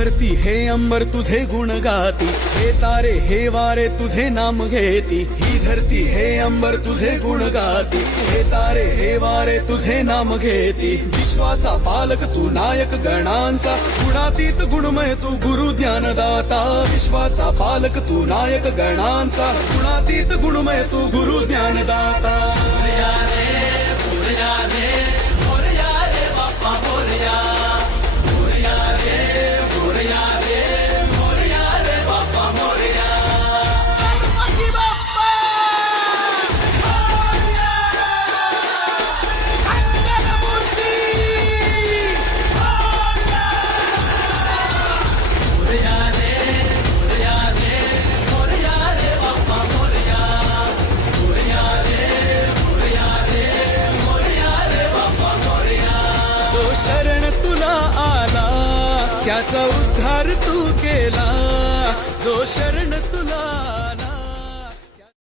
धरती हे अंबर तुझे गुण गाती, हे तारे हे वारे तुझे नाम घेती। ही धरती हे अंबर तुझे गुण गाती, हे तारे हे वारे तुझे नाम घेती। विश्वाचा पालक तू नायक गणांचा, गुणातीत गुणमय तू गुरु ज्ञानदाता। विश्वाचा पालक तू नायक गणांचा, गुणातीत गुणमय तू गुरु ज्ञानदाता। शरण तुला आला त्याचा उद्धार तू केला, जो